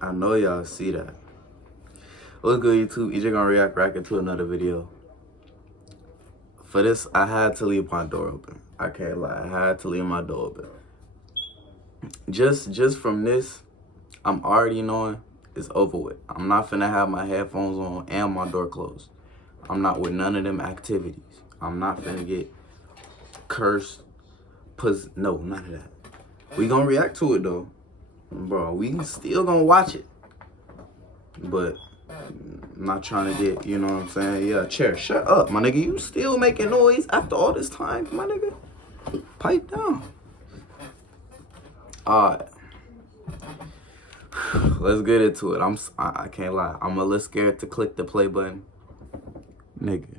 I know y'all see that. What's good, YouTube? EJ gonna react back into another video. For this, I had to leave my door open. I can't lie, I had to leave my door open. Just from this, I'm already knowing it's over with. I'm not finna have my headphones on and my door closed. I'm not with none of them activities. I'm not finna get cursed, no, none of that. We gonna react to it though. Bro, we still gonna watch it. But I'm not trying to get, you know what I'm saying? Yeah, chair, shut up, my nigga. You still making noise after all this time, my nigga? Pipe down. Alright. Let's get into it. I can't lie. I'm a little scared to click the play button. Nigga,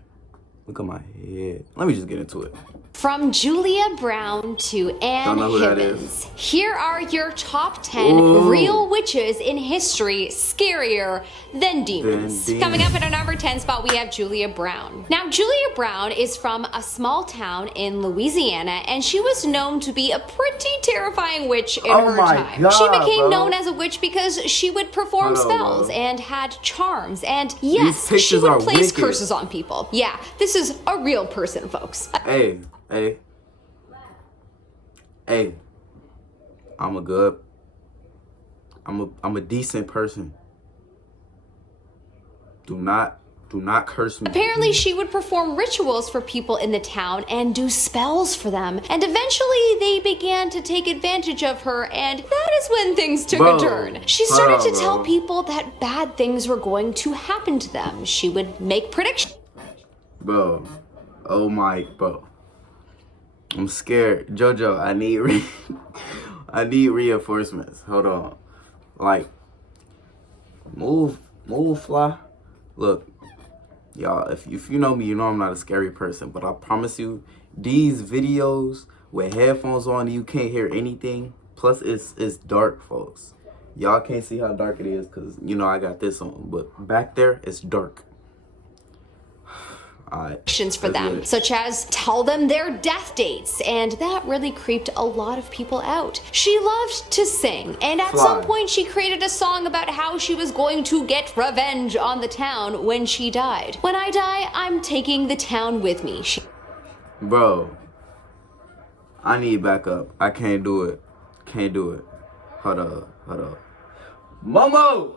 look at my head. Let me just get into it. From Julia Brown to Anne Hibbins, here are your top 10 real witches in history scarier than demons. Coming up at our number 10 spot, we have Julia Brown. Now, Julia Brown is from a small town in Louisiana, and she was known to be a pretty terrifying witch in her time. She became known as a witch because she would perform spells and had charms, and yes, she would place curses on people. Yeah, this is a real person, folks. Hey, I'm a decent person. Do not curse me. Apparently, she would perform rituals for people in the town and do spells for them. And eventually, they began to take advantage of her, and that is when things took a turn. She started to tell people that bad things were going to happen to them. She would make predictions. Bro, oh my, bro. I'm scared. JoJo, I need reinforcements. Hold on. Like, move, fly. Look, y'all, if you know me, you know I'm not a scary person, but I promise you, these videos with headphones on, you can't hear anything. Plus, it's dark, folks. Y'all can't see how dark it is because, you know, I got this on, but back there, it's dark. For them, such as tell them their death dates, and that really creeped a lot of people out. She loved to sing, and at some point she created a song about how she was going to get revenge on the town when she died. When I die, I'm taking the town with me. Bro, I need backup. I can't do it. Can't do it. Hold up. Momo!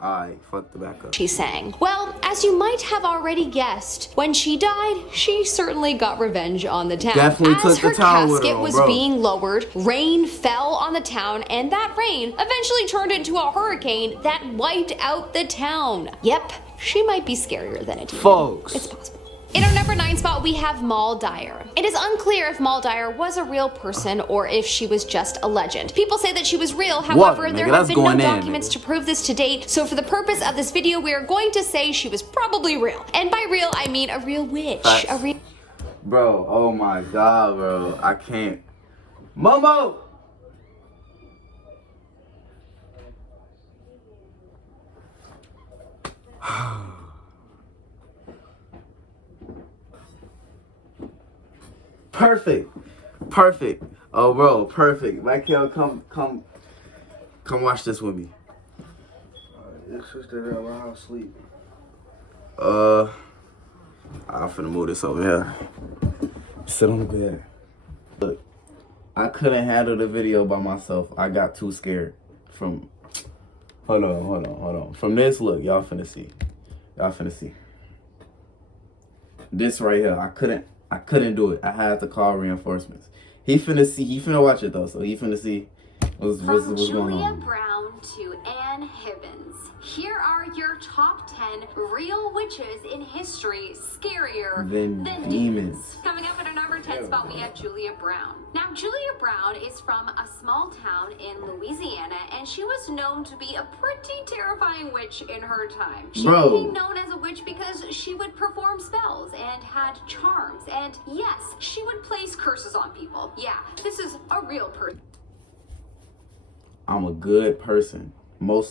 Alright, fuck the backup. She sang. Well, as you might have already guessed, when she died, she certainly got revenge on the town. Definitely took the town with her. As her casket was being lowered, rain fell on the town, and that rain eventually turned into a hurricane that wiped out the town. Yep, she might be scarier than a demon. Folks. It's possible. In our number 9 spot, we have Moll Dyer. It is unclear if Moll Dyer was a real person or if she was just a legend. People say that she was real, however, there have been no documents to prove this to date, so for the purpose of this video, we are going to say she was probably real. And by real, I mean a real witch. Bro, oh my god, bro. I can't. Momo! Perfect. Oh, bro, perfect. Michael, come watch this with me. Your sister at my house sleep. I'm finna move this over here. Sit on the bed. Look, I couldn't handle the video by myself. I got too scared from. Hold on. From this, look, y'all finna see. This right here, I couldn't do it. I had to call reinforcements. He finna watch it though, so he finna see what's going on. From Julia Brown to Anne Hibbins, here are your top 10 real witches in history scarier than demons. Coming up at our number 10 spot, we have Julia Brown. Now, Julia Brown is from a small town in Louisiana, and she was known to be a pretty terrifying witch in her time. She became known as a witch because she would perform spells and had charms, and yes, she would place curses on people. Yeah, this is a real person. I'm a good person. For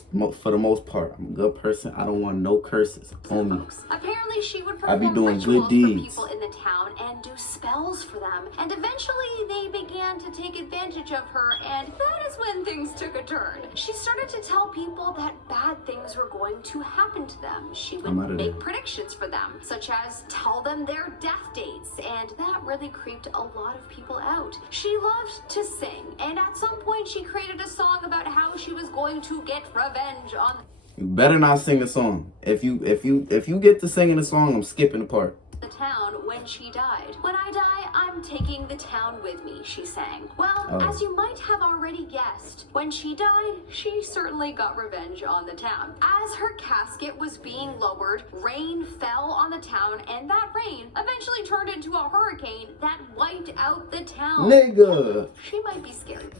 the most part, I'm a good person. I don't want no curses on me. Apparently, she would perform rituals for people in the town. town and do spells for them. And eventually they began to take advantage of her, and that is when things took a turn. She started to tell people that bad things were going to happen to them. She would make predictions for them, such as tell them their death dates, and that really creeped a lot of people out. She loved to sing, and at some point she created a song about how she was going to get revenge on You better not sing a song. If you get to singing a song, I'm skipping the part. The town when she died. When I die, I'm taking the town with me, she sang. Well, as you might have already guessed, when she died, she certainly got revenge on the town. As her casket was being lowered, rain fell on the town, and that rain eventually turned into a hurricane that wiped out the town. Nigga! She might be scared.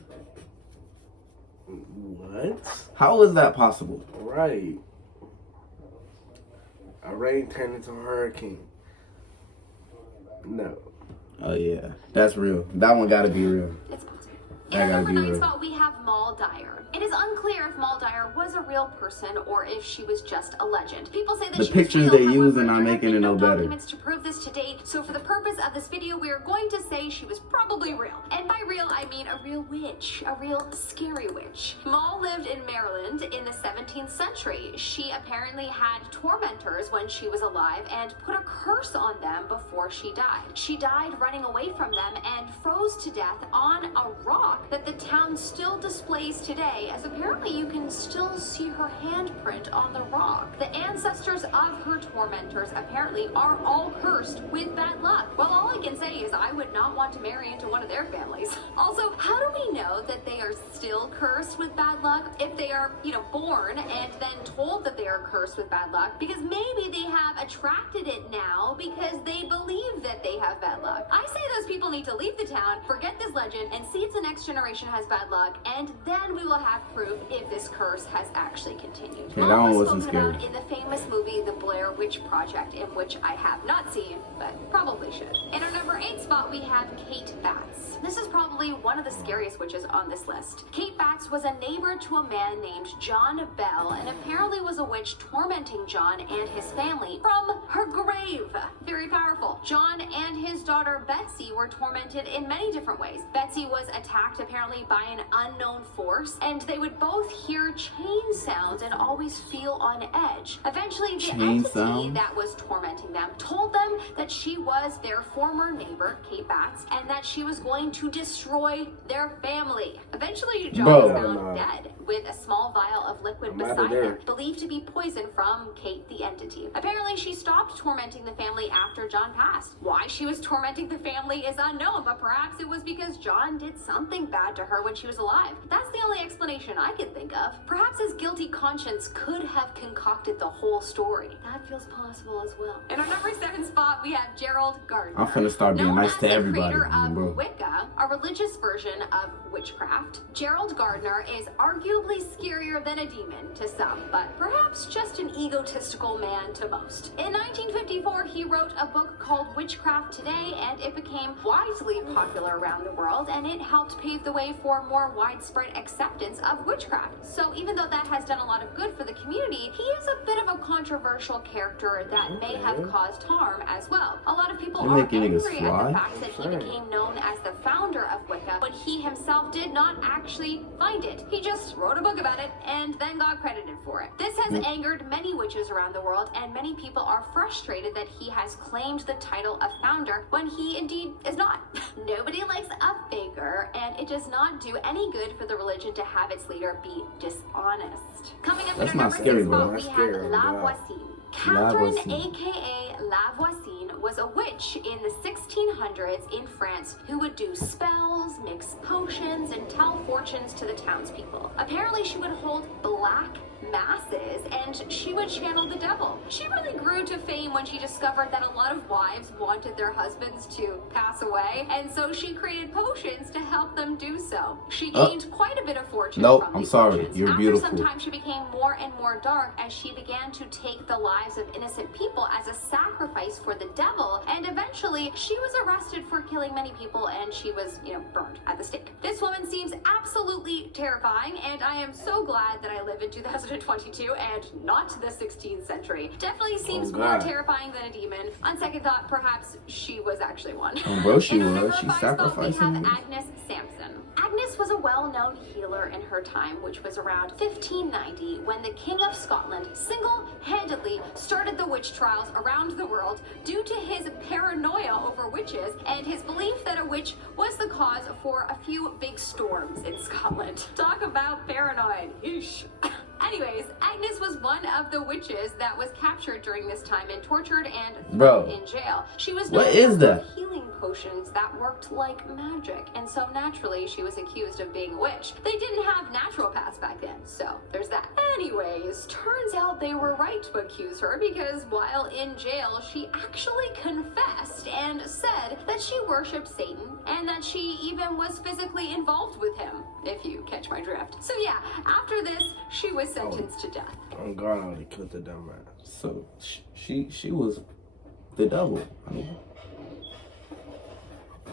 What? How is that possible? Right. A rain turned into a hurricane. No. Oh yeah, that's real. That one gotta be real. It's possible. In our number 9 spot, we have Moll Dyer. It is unclear if Moll Dyer was a real person or if she was just a legend. People say that The she pictures was they real, use however, are not there have making been it no better. documents to prove this to date. So for the purpose of this video, we are going to say she was probably real. And by real, I mean a real witch, a real scary witch. Moll lived in Maryland in the 17th century. She apparently had tormentors when she was alive and put a curse on them before she died. She died running away from them and froze to death on a rock that the town still displays today, as apparently you can still see her handprint on the rock. The ancestors of her tormentors apparently are all cursed with bad luck. Well, all I can say is I would not want to marry into one of their families. Also, how do we know that they are still cursed with bad luck if they are, born and then told that they are cursed with bad luck? Because maybe they have attracted it now because they believe that they have bad luck. I say those people need to leave the town, forget this legend, and see if the next generation has bad luck, and then we will have proof if this curse has actually continued. Okay, that one wasn't spoken scary. about in the famous movie The Blair Witch Project, in which I have not seen, but probably should. In our number 8 spot, we have Kate Batts. This is probably one of the scariest witches on this list. Kate Batts was a neighbor to a man named John Bell, and apparently was a witch tormenting John and his family from her grave. Very powerful. John and his daughter Betsy were tormented in many different ways. Betsy was attacked apparently by an unknown force, and they would both hear chain sounds and always feel on edge. Eventually, the entity that was tormenting them told them that she was their former neighbor, Kate Batts, and that she was going to destroy their family. Eventually, John was found dead with a small vial of liquid beside him, believed to be poison from Kate the entity. Apparently, she stopped tormenting the family after John passed. Why she was tormenting the family is unknown, but perhaps it was because John did something bad to her when she was alive. That's the only explanation I can think of. Perhaps his guilty conscience could have concocted the whole story. That feels possible as well. In our number 7 spot, we have GERALD GARDNER. I'm finna start being nice to everybody. Known as the creator of Wicca, a religious version of witchcraft, GERALD GARDNER is arguably scarier than a demon to some, but perhaps just an egotistical man to most. In 1954, he wrote a book called Witchcraft Today, and it became widely popular around the world, and it helped pave the way for more widespread acceptance of witchcraft. So even though that has done a lot of good for the community, he is a bit of a controversial character that may have caused harm as well. A lot of people are angry at the fact that he became known as the founder of Wicca when he himself did not actually find it. He just wrote a book about it and then got credited for it. This has angered many witches around the world, and many people are frustrated that he has claimed the title of founder when he indeed is not. Nobody likes a faker, and it does not do any good for the religion to have its leader be dishonest. Coming up in our number 6 spot, we have La Voisin. Catherine, aka La Voisin, was a witch in the 1600s in France who would do spells, mix potions, and tell fortunes to the townspeople. Apparently, she would hold black masses and she would channel the devil. She really grew to fame when she discovered that a lot of wives wanted their husbands to pass away, and so she created potions to help them do so. She gained quite a bit of fortune from these potions. You're After beautiful. some time, she became more and more dark as she began to take the lives of innocent people as a sacrifice for the devil, and eventually she was arrested for killing many people, and she was, burned at the stake. This woman seems absolutely terrifying, and I am so glad that I live in 2020 2022 and not the 16th century. Definitely seems Oh, more God. terrifying than a demon. On second thought, perhaps she was actually one. Oh, bro, she In our was. number She 5 spot, sacrificing we him. have Agnes Sampson. Agnes was a well-known healer in her time, which was around 1590, when the King of Scotland single-handedly started the witch trials around the world due to his paranoia over witches and his belief that a witch was the cause for a few big storms in Scotland. Talk about paranoid. Eesh. Anyways, Agnes was one of the witches that was captured during this time and tortured and thrown in jail. She was known What is for that? healing potions that worked like magic, and so naturally she was accused of being a witch. They didn't have naturopaths back then, so there's that. Anyways, turns out they were right to accuse her because while in jail, she actually confessed and said that she worshipped Satan and that she even was physically involved with him, if you catch my drift. So yeah, after this, she was sentenced to death. Oh God, I would have killed the dumb man. So she was the devil. I mean,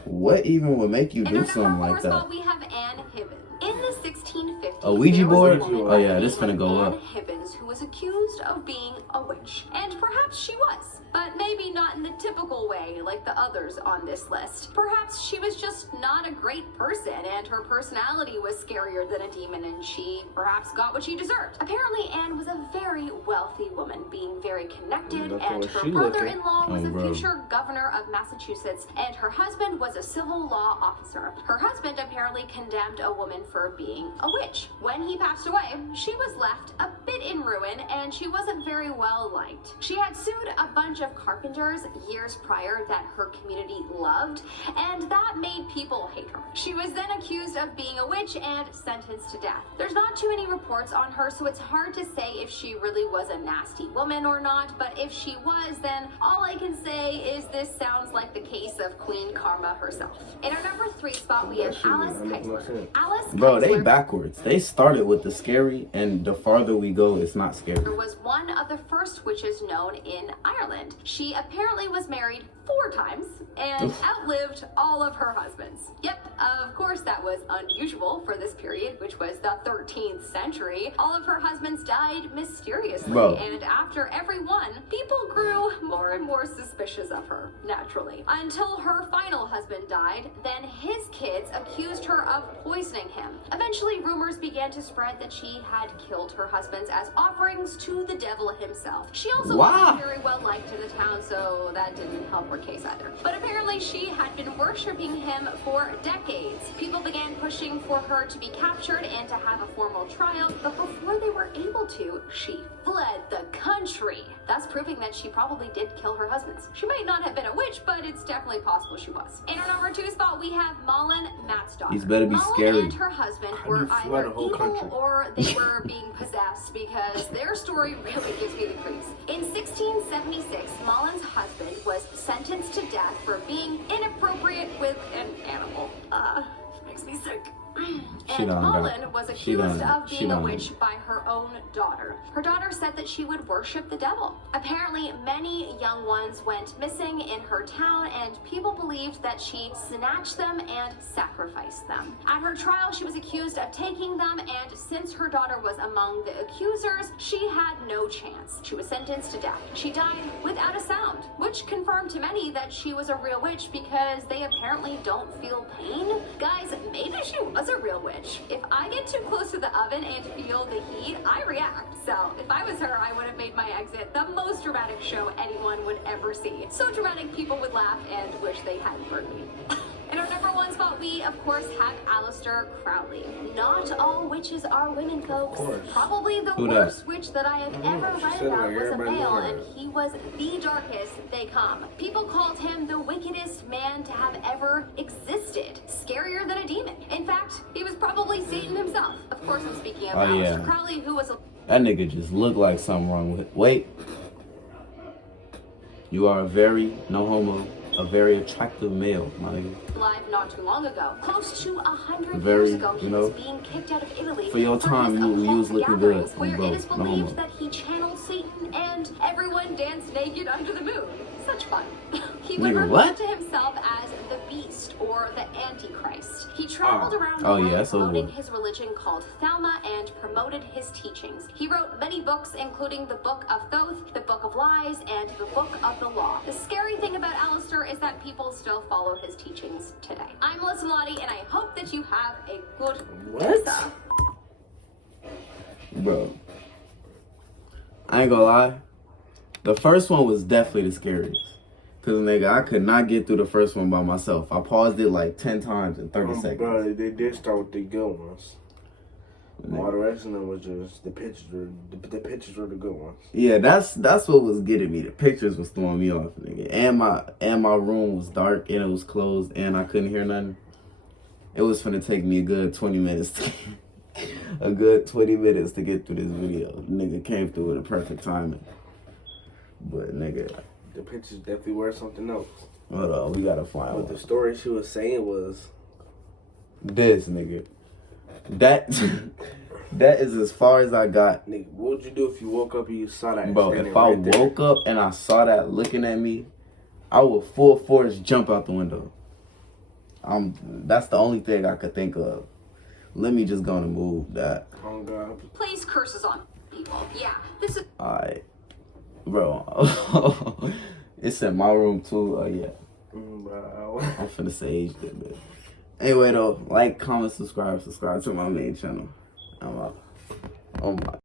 what even would make you In do our something number 4 like that? spot, we have Anne Hibbins. In the 1650s, A Ouija there was board? woman Oh, by yeah, the this name finna of go Anne up. Hibbins, who was accused of being a witch. And perhaps she was, but maybe not in the typical way like the others on this list. Perhaps she was just not a great person and her personality was scarier than a demon and she perhaps got what she deserved. Apparently, Anne was a very wealthy woman, being very connected, That's and what her she looking. brother-in-law was Oh, a bro. future governor of Massachusetts, and her husband was a civil law officer. Her husband apparently condemned a woman for being a witch. When he passed away, she was left a bit in ruin, and she wasn't very well liked. She had sued a bunch of carpenters years prior that her community loved, and that made people hate her. She was then accused of being a witch and sentenced to death. There's not too many reports on her, so it's hard to say if she really was a nasty woman or not, but if she was, then all I can say is this sounds like the case of Queen Karma herself. In our number 3 spot, we have That shit Alice doesn't make no Keisler. sense. Alice Bro, they Keisler backwards. They started with the scary, and the farther we go, it's not scary. was one of the first witches known in Ireland. She apparently was married 4 times and outlived all of her husbands. Yep, of course that was unusual for this period, which was the 13th century. All of her husbands died mysteriously, Bro. and after every one, people grew more and more suspicious of her, naturally. Until her final husband died, then his kids accused her of poisoning him. Eventually, rumors began to spread that she had killed her husbands as offerings to the devil himself. She also Wow. wasn't very well liked in the town, so that didn't help her case either. But apparently she had been worshipping him for decades. People began pushing for her to be captured and to have a formal trial, but before they were able to, she fled the country, thus proving that she probably did kill her husbands. She might not have been a witch, but it's definitely possible she was. In our number 2 spot, we have Malin Matsdottir. These better be Malin scary. and her husband How do were you flood either a whole evil country? or they were being possessed, because their story really gives me the creeps. In 1676, Malin's husband was sentenced to death for being inappropriate with an animal. Makes me sick. And done Malin got- was she accused done- of she being a done- witch by her own daughter. Her daughter said that she would worship the devil. Apparently, many young ones went missing in her town, and people believed that she snatched them and sacrificed them. At her trial, she was accused of taking them, and since her daughter was among the accusers, she had no chance. She was sentenced to death. She died without a sound, which confirmed to many that she was a real witch because they apparently don't feel pain. Guys, maybe she was a real witch. If I get too close to the oven and feel the heat, I react. So if I was her, I would have made my exit the most dramatic show anyone would ever see. So dramatic people would laugh and wish they hadn't burned me. In our number 1 spot, we of course have ALEISTER CROWLEY. Not all witches are women, folks. course. Probably the Who worst witch that I have ever she read said about like was a everybody male, knew her. and he was the darkest they come. People called him the wickedest man to have ever existed. Scarier than a demon. In fact, he was probably Satan himself. Of course, I'm speaking of Oh, ALEISTER yeah. CROWLey, who was a That nigga just looked like something wrong with it. Wait. You are a very, no homo, a very attractive male, my nigga. Live not too long ago. Close to 100 Very, years ago, he you know, was being kicked out of Italy for your time, his you was occult looking good, gatherings, where bro. it is No believed homo. that he channeled Satan and everyone danced naked under the moon. Such fun. He would Nigga, refer what? to himself as the Beast or the Antichrist. He traveled around the Oh, world yeah, that's promoting over. his religion called Thelma and promoted his teachings. He wrote many books, including the Book of Thoth, the Book of Lies, and the Book of the Law. The scary thing about Alistair is that people still follow his teachings today. I'm Melissa Lottie, and I hope that you have a good What? Bro, I ain't gonna lie. The first one was definitely the scariest. Cause nigga, I could not get through the first one by myself. I paused it like 10 times in 30 seconds. Bro, they did start with the good ones. All the rest of them was just the pictures. The pictures were the good ones. Yeah, that's what was getting me. The pictures was throwing me off, nigga. And my room was dark and it was closed and I couldn't hear nothing. It was finna take me a good 20 minutes to get through this video. Nigga came through with a perfect timing. But nigga, The pictures definitely were something else. hold on, we gotta find But one. the story she was saying was This nigga. That that is as far as I got. nigga, what would you do if you woke up and you saw that? Bro, standing if I right there? woke up and I saw that looking at me, I would full force jump out the window. That's the only thing I could think of. Let me just go and move that. Oh God. Place curses on people. Yeah, this is Alright. Bro. It's in my room too. Yeah. Bro. I'm finna say age that bit. Anyway though, like, comment, subscribe to my main channel. I'm out. Oh my.